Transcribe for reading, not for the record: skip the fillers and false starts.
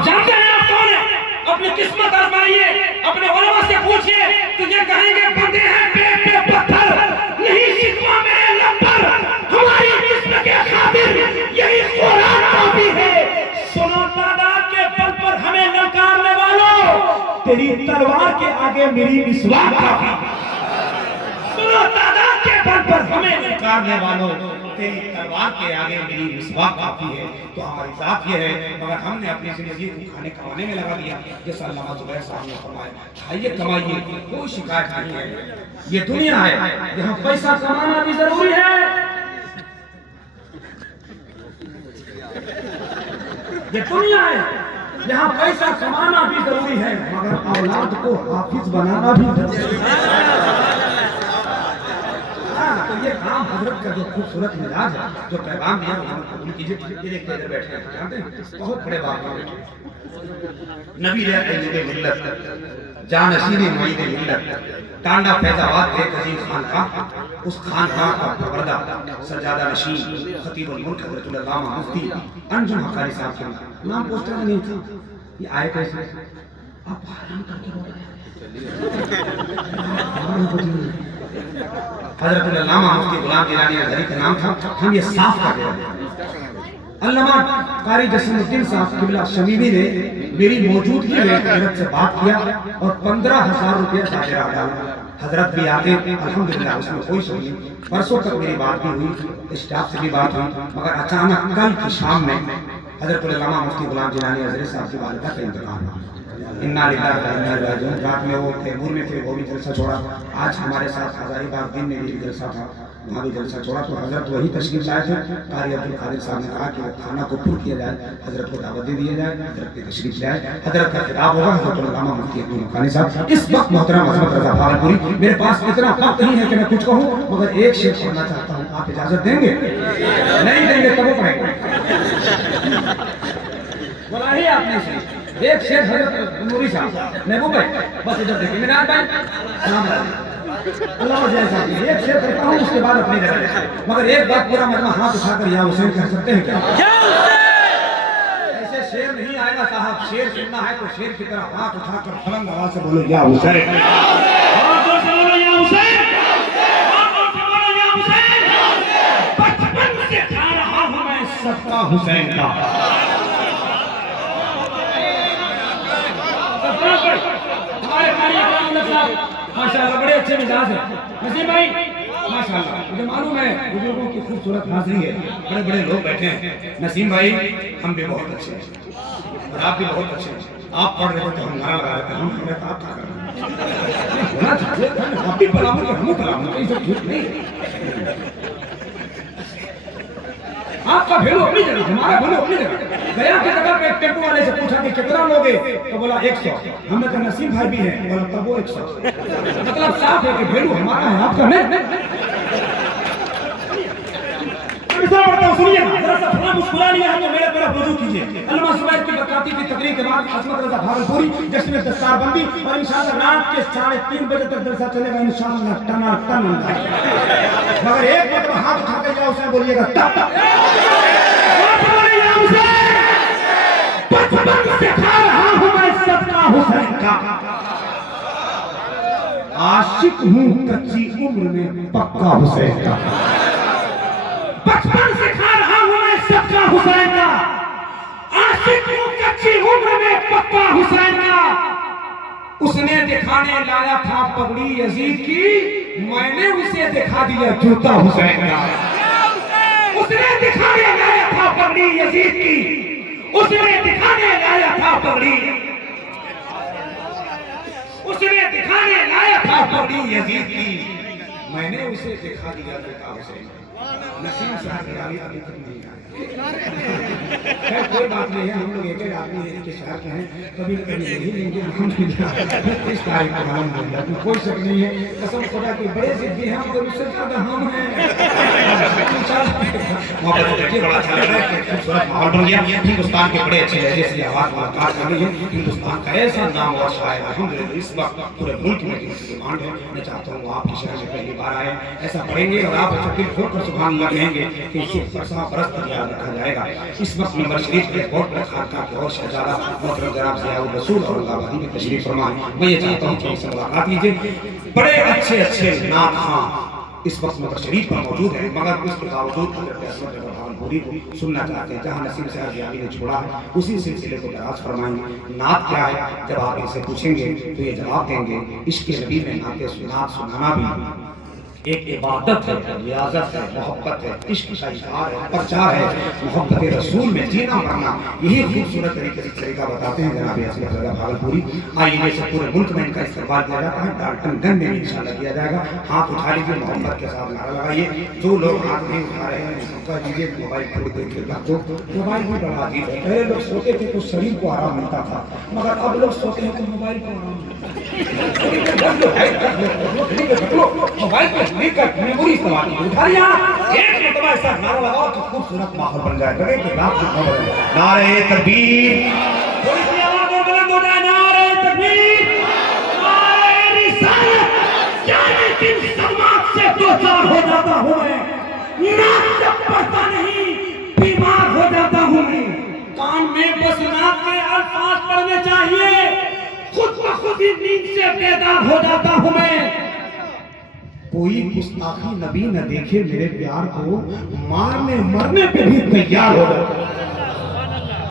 आप जानते हैं आप कौन है? अपनी किस्मत आजमाइए, अपने उलमा से पूछिए, तो ये कहेंगे बंदे हैं पेट पे पत्थर, नहीं शिकवा मेरे लंबर, हमारी किस्म के खातिर यही कुरान काफी है। सुनो तादाद के बल पर हमें ललकारने वालों, तेरी तलवार के आगे मेरी मिसवाक काफी। सुनो तादाद के बल पर हमें ललकारने वालों, तेरी तलवार के आगे मेरी मिसवाक काफी है। तो हमारी जात ये है, मगर हमने अपनी जिंदगी को खाने कमाने में लगा दिया। जैसा अल्लामा जुबैर साहब ने फरमाया, खाइए कमाइए, कोई शिकायत नहीं है। ये दुनिया है, यहाँ पैसा कमाना भी जरूरी है। ये दुनिया है, यहाँ पैसा कमाना भी जरूरी है, मगर औलाद को हाफिज बनाना भी जरूरी है। तो ये काम हजरत का जो खूबसूरत मिजाज है, जो पैगाम दिया कबूल कीजिए। ये देखते इधर बैठे हैं, जानते हैं बहुत बड़े बात है। नबी रहते मिल्लत जानशीन मुईद मिल्लत टांडा फैजाबाद एक अजीम खान का, उस खान का पर्दा सजादा नशीन खतीबुल मुल्क हजरत अल्लामा मुफ्ती अंजुम हकारी साहब के नाम पोस्टर में नहीं था। ये आए कैसे? आप हराम करके बोल रहे हैं। हजरत अल्लामा मुफ्ती गुलाम गिलानी अज़हरी का नाम था। हम ये साफ कर रहे हैं। अल्लामा कारी जसीमुद्दीन साहब किबला शमीमी ने मेरी मौजूदगी में हजरत से बात किया और 15,000 रुपये ताजरा डाला। हजरत भी आते, अल्हम्दुलिल्लाह उसमें कोई शक नहीं। परसों तक मेरी बात भी हुई, स्टाफ से भी बात हुई, मगर अचानक कल की शाम में हजरत अल्लामा मुफ्ती गुलाम गिलानी अज़हरी साहब की वालिदा का इंतकाल हुआ। इन्ना लिल्लाहि व इन्ना इलैहि राजिऊन। रात में वो तैमूर में थे, वो भी जलसा छोड़ा। आज हमारे साथ हजारीबाग दिन में भी जलसा था, वहाँ भी जलसा छोड़ा। तो हजरत वही तशरीफ लाए थे। कारी अब्दुल कादिर साहब ने कहा कि वो खाना को पूरा किया जाए, हजरत को दावत दे दिया जाए, हजरत की तशरीफ लाए। हजरत का खिताब होगा हजरत अल्लामा मुफ्ती अब्दुल मकानी साहब। इस वक्त मोहतरम अज़मत रज़ा भागलपुरी, मेरे पास इतना वक्त नहीं है कि मैं कुछ कहूँ, मगर एक शेर पढ़ना चाहता हूँ। आप इजाजत देंगे? नहीं देंगे तब वो पढ़ेंगे। बोला ही आपने से एक शेर हजरत नूरी साहब महबूब भाई, बस इधर देखिए मिनार भाई, अल्लाह जैसा एक शेर कहता हूँ, उसके बाद अपनी जगह। मगर एक बात पूरा मजमा हाथ उठाकर या हुसैन कह सकते हैं क्या? ऐसे शेर नहीं आएगा साहब। शेर सुनना है तो शेर की तरह हाथ उठाकर बुलंद आवाज से बोलो या हुसैन, बचपन से खा रहा हूँ मैं सबका हुसैन का। माशाअल्लाह बड़े अच्छे मिजाज है नसीम भाई, माशाअल्लाह। मुझे मालूम है बुजुर्गों की खूबसूरत हाजिरी है, बड़े बड़े लोग बैठे हैं। नसीम भाई हम भी बहुत अच्छे हैं और आप भी बहुत अच्छे हैं। आप पढ़ रहे थे तो हम नारा लगा रहे थे, हम पढ़ रहे थे आप क्या कर रहे हैं? आप भी पढ़ाओ तो हम पढ़ाओ, कहीं सब झूठ नहीं। आपका भेड़ो अपनी जगह, हमारा भेड़ो अपनी जगह। गया की जगह पे टेम्पो वाले से पूछा कि कितना लोगे, तो बोला 100। हमने कहा नसीम भाई भी है, बोला तब वो 100। मतलब साफ है कि भेड़ो हमारा है, आपका नहीं। सुनिए जरा सा थोड़ा मुस्कुरा लिया है तो मेरे तरफ वजू कीजिए। अल्लामा जुबैर की बरकाती की तकरीर के बाद अज़मत रज़ा भागलपुरी जश्न दस्तारबंदी और इंशाअल्लाह रात के 3:30 बजे तक जलसा चलेगा इंशाअल्लाह टनाटन। मगर एक बार हाथ उठा के जाओ, उसे बोलिएगा तब बचपन से खा रहा हूं मैं सबका हुसैन का, आशिक हूं कच्ची उम्र में पक्का हुसैन का। बचपन से खा रहा हूं मैं सबका हुसैन का, आशिक हूं कच्ची उम्र में पक्का हुसैन का। उसने दिखाने लाया था पगड़ी यजीद की, मैंने उसे दिखा दिया जूता हुसैन का। उसने दिखाने लाया था पगड़ी यजीद की, उसने दिखाने लाया था पगड़ी, उसने दिखाने लाया था पगड़ी यजीद की, मैंने उसे दिखा दिया जूता हुसैन। नसीम साहब अभी तक नहीं आए। कोई बात नहीं है, हम लोग एक आदमी एक के शहर के हैं, कभी न कभी यही लेंगे। इस तारीख को मालूम हो गया, कोई शक नहीं है। कसम खुदा के बड़े जिद्दी हैं, हम तो उससे ज्यादा हम हैं। बड़ा अच्छा लग रहा है, खूबसूरत माहौल बन गया। हिंदुस्तान के बड़े अच्छे लहजे से आवाज मुलाकात कर रही है। हिंदुस्तान का ऐसा नाम और शायर अल्हम्दुलिल्लाह इस वक्त पूरे मुल्क में डिमांड है। मैं चाहता हूँ आपके शहर में पहली बार आए, ऐसा पढ़ेंगे और आप अच्छा दिल खोल कर सुभान अल्लाह कहेंगे कि 100 बरस तक याद रखा जाएगा। इस वक्त मिंबर शरीफ में बहुत बड़ा खानका के और शहजादा मोहतरम जनाब ज़ियाउर रसूल औरंगाबादी में तशरीफ फरमाए। मैं ये चाहता हूँ कि उनसे मुलाकात कीजिए। बड़े अच्छे अच्छे नात खां इस वक्त मिंबर शरीफ पर मौजूद है, मगर उसके बावजूद भावलपुरी को सुनना चाहते हैं। जहाँ नसीम साहब जियावी ने छोड़ा है उसी सिलसिले को दराज फरमाएंगे। नात क्या है, जब आप इनसे पूछेंगे तो ये जवाब देंगे। इश्क नबी में नात सुनाना भी एक इबादत है, रियाजत है, मोहब्बत है, इश्क का इजहार है, प्रचार है, मोहब्बत रसूल में जीना मरना। यही खूबसूरत तरीके से तरीका बताते हैं जनाब असलत रज़ा भागलपुरी। आइए से पूरे मुल्क में इनका इस्तेमाल किया जाता है, डाल्टनगंज में इंशाल्लाह किया जाएगा। हाथ उठा लीजिए, मोहब्बत के साथ नारा लगाइए। जो लोग हाथ नहीं उठा रहे हैं उनका दीजिए मोबाइल थोड़ी देर के बाद, तो मोबाइल भी बढ़ा दीजिए। पहले लोग सोते थे तो शरीर को आराम मिलता था, मगर अब लोग सोते हैं तो मोबाइल को आराम मिलता है। मोबाइल मेमोरी इस्तेमाल उठा लिया, एक मरतबा ऐसा नारा लगाओ तो खूबसूरत माहौल बन जाए। लगे कि रात में नारे तकबीर, थोड़ी सी आवाज और बुलंद हो जाए, नारे तकबीर, नारे रिसालत। क्या लेकिन समाज से दो चार हो जाता हूँ मैं, नाक जब पढ़ता नहीं बीमार हो जाता हूँ मैं। कान में बस नाक के अल्फाज पढ़ने चाहिए, खुद ब खुद ही नींद से बेदार हो जाता हूँ मैं। कोई गुस्ताखी नबी न देखे मेरे प्यार को, मारने मरने पे भी तैयार हो जाता है।